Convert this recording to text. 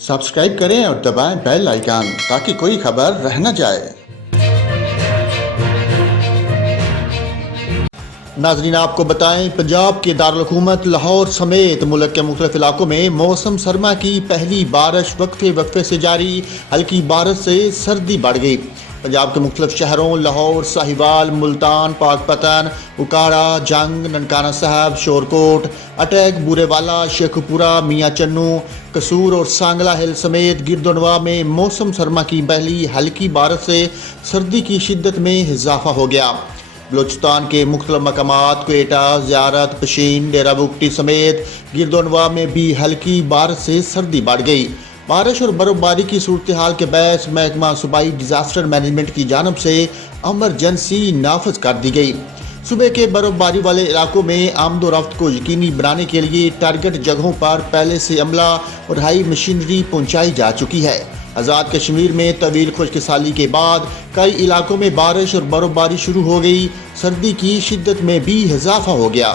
Subscribe करें और दबाएं बेल आइकन ताकि कोई खबर रह न जाए। नाज़रीन, आपको बताएं, पंजाब के दारुल हुकूमत लाहौर समेत मुल्क के मुख्तलिफ इलाकों में मौसम सरमा की पहली बारिश वक्फे से जारी हल्की बारिश से सर्दी बढ़ गई। पंजाब के मुख्तलिफ शहरों लाहौर, साहिवाल, मुल्तान, पाकपतन, उकाड़ा, जंग, ननकाना साहब, शोरकोट, अटैक, बूरेवाला, शेखपुरा, मियाँ चन्नू, कसूर और सांगला हिल समेत गिरदोनवा में मौसम सरमा की पहली हल्की बारिश से सर्दी की शिद्दत में इजाफा हो गया। बलूचिस्तान के मुख्तलिफ मकामात क्वेटा, ज़ियारत, पशीन, डेरा बुगटी समेत गिरदोनवा में भी हल्की बारिश से सर्दी बढ़ गई। बारिश और बर्फबारी की सूरत हाल के बायस महकमा सूबाई डिजास्टर मैनेजमेंट की जानब से एमरजेंसी नाफज कर दी गई। सूबे के बर्फबारी वाले इलाकों में आमदोरफ्त को यकीनी बनाने के लिए टारगेट जगहों पर पहले से अमला और हाई मशीनरी पहुंचाई जा चुकी है। आज़ाद कश्मीर में तवील खुश्कसाली के बाद कई इलाकों में बारिश और बर्फबारी शुरू हो गई। सर्दी की शिद्दत में भी इजाफा हो गया।